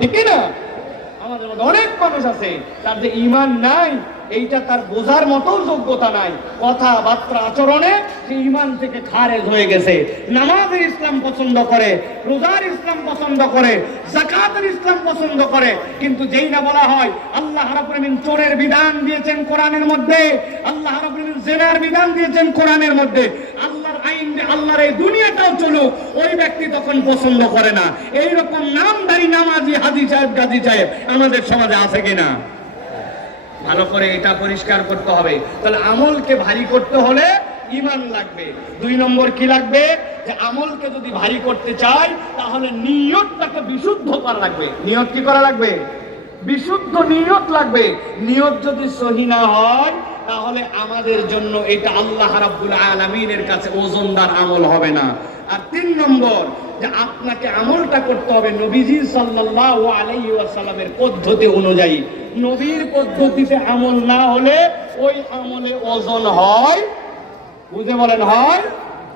ঠিক না? আমাদের মধ্যে অনেক মানুষ আছে তার যে ঈমান নাই, এইটা তার বোঝার মতো যোগ্যতা নাই, কথাবার্তা আচরণে সে ঈমান থেকে খারেজ হয়ে গেছে। নামাজের ইসলাম পছন্দ করে, রোজার ইসলাম পছন্দ করে, যাকাতের ইসলাম পছন্দ করে, কিন্তু যেই না বলা হয় আল্লাহ রাব্বুল আলামিন চোরের বিধান দিয়েছেন কোরআনের মধ্যে, আল্লাহ রাব্বুল আলামিন জিনার বিধান দিয়েছেন কোরআনের মধ্যে, আল্লাহর আইন আল্লাহর এই দুনিয়াটাও চলুক, ওই ব্যক্তি তখন পছন্দ করে না। এইরকম নামধারী নামাজি হাজী সাহেব গাজী সাহেব আমাদের সমাজে আছে কিনা? ভালো করে এটা পরিষ্কার করতে হবে। তাহলে আমলকে ভারী করতে হলে ঈমান লাগবে। 2 নম্বর কি লাগবে? যে আমলকে যদি ভারী করতে চাই তাহলে নিয়তটাকে বিশুদ্ধ করা লাগবে। নিয়ত কি করা লাগবে? বিশুদ্ধ নিয়ত লাগবে। নিয়ত যদি সহি না হয় তাহলে আমাদের জন্য এটা আল্লাহ রাব্বুল আলামিনের কাছে ওজনদার আমল হবে না। আর 3 নম্বর, যে আপনাকে আমলটা করতে হবে নবীজি সাল্লাল্লাহু আলাইহি ওয়াসাল্লামের পদ্ধতি অনুযায়ী। নবীর পদ্ধতিতে আমল না হলে ওই আমলে ওজন হয়, বুঝে বলেন হয়